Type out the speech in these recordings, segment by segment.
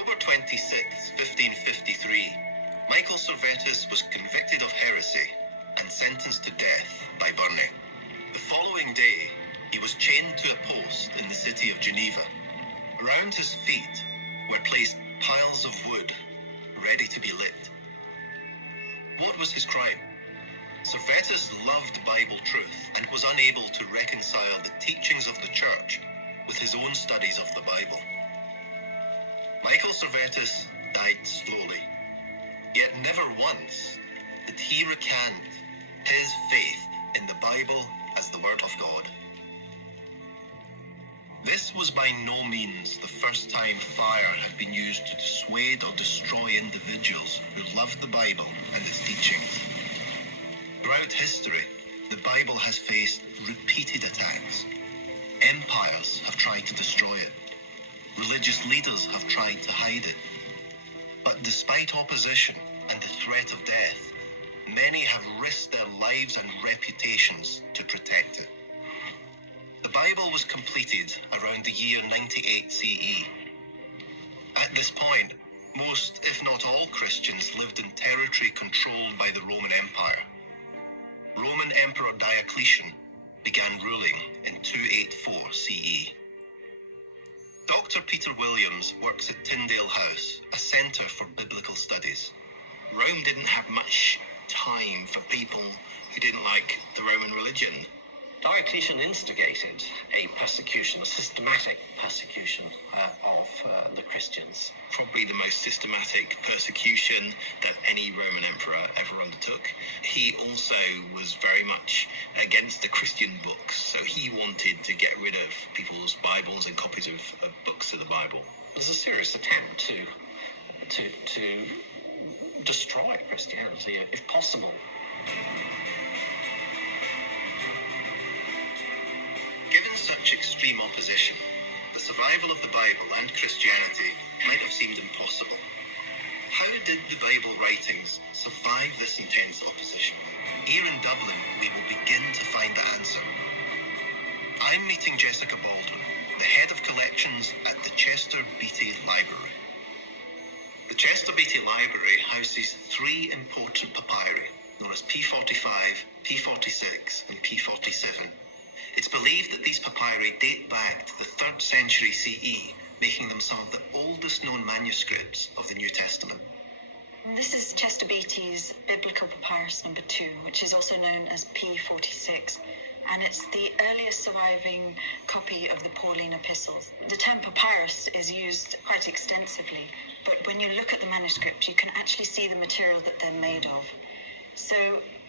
October 26, 1553, Michael Servetus was convicted of heresy and sentenced to death by burning. The following day, he was chained to a post in the city of Geneva. Around his feet were placed piles of wood, ready to be lit. What was his crime? Servetus loved Bible truth and was unable to reconcile the teachings of the church with his own studies of the Bible. Michael Servetus died slowly, yet never once did he recant his faith in the Bible as the Word of God. This was by no means the first time fire had been used to dissuade or destroy individuals who loved the Bible and its teachings. Throughout history, the Bible has faced repeated attacks. Empires have tried to destroy it. Religious leaders have tried to hide it. But despite opposition and the threat of death, many have risked their lives and reputations to protect it. The Bible was completed around the year 98 CE. At this point, most, if not all, Christians lived in territory controlled by the Roman Empire. Roman Emperor Diocletian began ruling in 284 CE. Dr. Peter Williams works at Tyndale House, a centre for biblical studies. Rome didn't have much time for people who didn't like the Roman religion. Diocletian instigated a persecution, a systematic persecution of the Christians. Probably the most systematic persecution that any Roman emperor ever undertook. He also was very much against the Christian books, so he wanted to get rid of people's Bibles and copies of books of the Bible. It was a serious attempt to destroy Christianity, if possible. Given such extreme opposition, the survival of the Bible and Christianity might have seemed impossible. How did the Bible writings survive this intense opposition? Here in Dublin, we will begin to find the answer. I'm meeting Jessica Baldwin, the head of collections at the Chester Beatty Library. The Chester Beatty Library houses three important papyri, known as P45, P46, and P47. It's believed that these papyri date back to the 3rd century CE, making them some of the oldest known manuscripts of the New Testament. This is Chester Beatty's Biblical Papyrus number 2, which is also known as P46, and it's the earliest surviving copy of the Pauline epistles. The term papyrus is used quite extensively, but when you look at the manuscripts, you can actually see the material that they're made of. So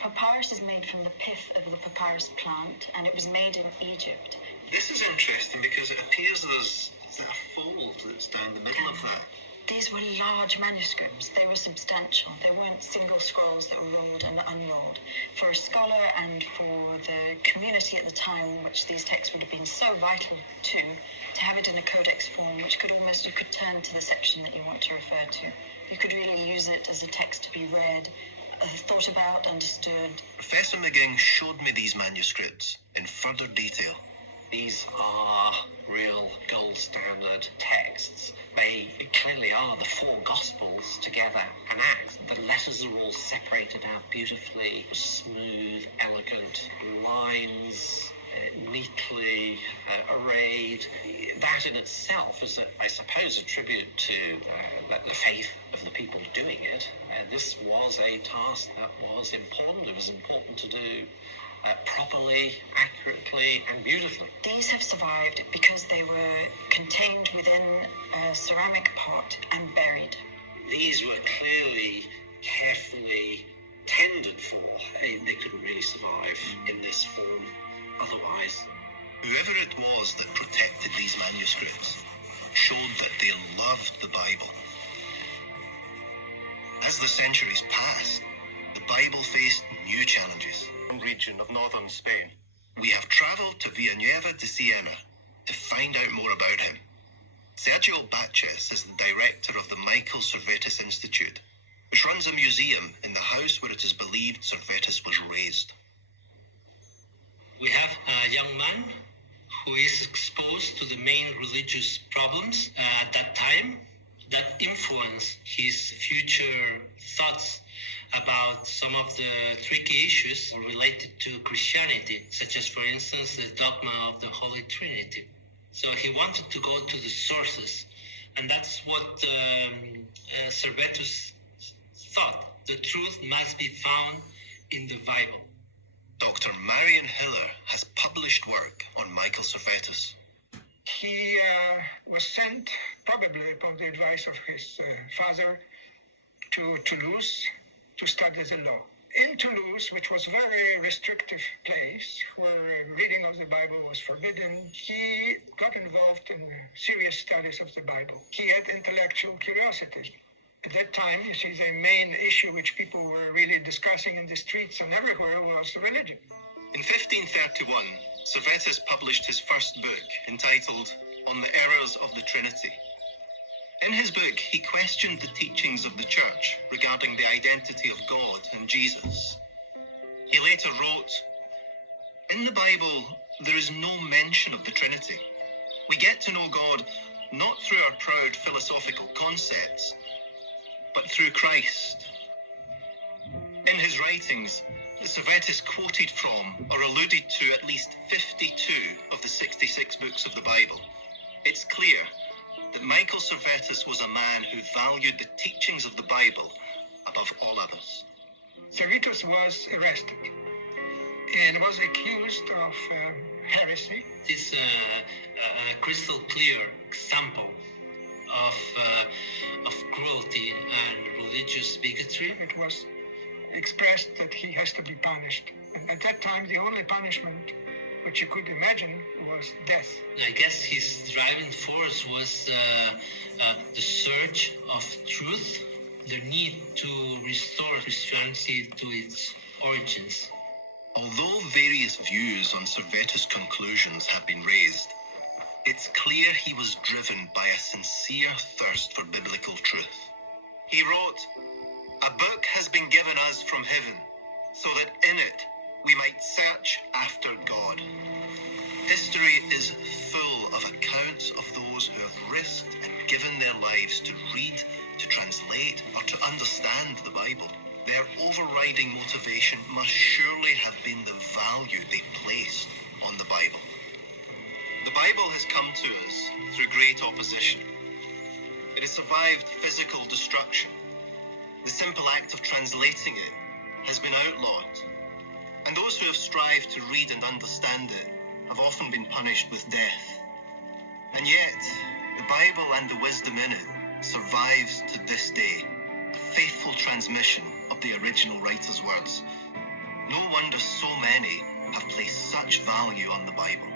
papyrus is made from the pith of the papyrus plant, and it was made in Egypt. This is interesting because it appears there's a fold that's down the middle of that. These were large manuscripts. They were substantial. They weren't single scrolls that were rolled and unrolled. For a scholar and for the community at the time, which these texts would have been so vital to have it in a codex form, which could almost, you could turn to the section that you want to refer to. You could really use it as a text to be read, thought about, understood. Professor McGing showed me these manuscripts in further detail. These are real gold standard texts. They clearly are the 4 Gospels together, and Acts. The letters are all separated out beautifully, smooth, elegant lines, neatly arrayed. That in itself is, I suppose, a tribute to the faith of the people doing it. This was a task that was important. It was important to do properly, accurately, and beautifully. These have survived because they were contained within a ceramic pot and buried. These were clearly, carefully tended for. They couldn't really survive in this form otherwise. Whoever it was that protected these manuscripts showed that they loved the Bible. As the centuries passed, the Bible faced new challenges. Region of northern Spain. We have travelled to Villanueva de Siena to find out more about him. Sergio Batches is the director of the Michael Servetus Institute, which runs a museum in the house where it is believed Servetus was raised. We have a young man who is exposed to the main religious problems at that time. that influenced his future thoughts about some of the tricky issues related to Christianity, such as, for instance, the dogma of the Holy Trinity. So he wanted to go to the sources, and that's what Servetus thought. The truth must be found in the Bible. Dr. Marion Hiller has published work on Michael Servetus. He was sent, probably upon the advice of his father, to Toulouse to study the law. In Toulouse, which was a very restrictive place where reading of the Bible was forbidden, he got involved in serious studies of the Bible. He had intellectual curiosity. At that time, you see, the main issue which people were really discussing in the streets and everywhere was religion. In 1531, Servetus published his first book, entitled On the Errors of the Trinity. In his book, he questioned the teachings of the Church regarding the identity of God and Jesus. He later wrote, "In the Bible, there is no mention of the Trinity. We get to know God not through our proud philosophical concepts, but through Christ." In his writings, Servetus quoted from or alluded to at least 52 of the 66 books of the Bible. It's clear that Michael Servetus was a man who valued the teachings of the Bible above all others. Servetus was arrested and was accused of heresy. This a crystal clear example of cruelty and religious bigotry. It was expressed that he has to be punished. And at that time, the only punishment which you could imagine was death. I guess his driving force was the search of truth, the need to restore Christianity to its origins. Although various views on Servetus' conclusions have been raised, it's clear he was driven by a sincere thirst for biblical truth. He wrote, "A book has been given us from heaven, so that in it we might search after God." History is full of accounts of those who have risked and given their lives to read, to translate, or to understand the Bible. Their overriding motivation must surely have been the value they placed on the Bible. The Bible has come to us through great opposition. It has survived physical destruction. The simple act of translating it has been outlawed, and those who have strived to read and understand it have often been punished with death. And yet, the Bible and the wisdom in it survives to this day, a faithful transmission of the original writer's words. No wonder so many have placed such value on the Bible.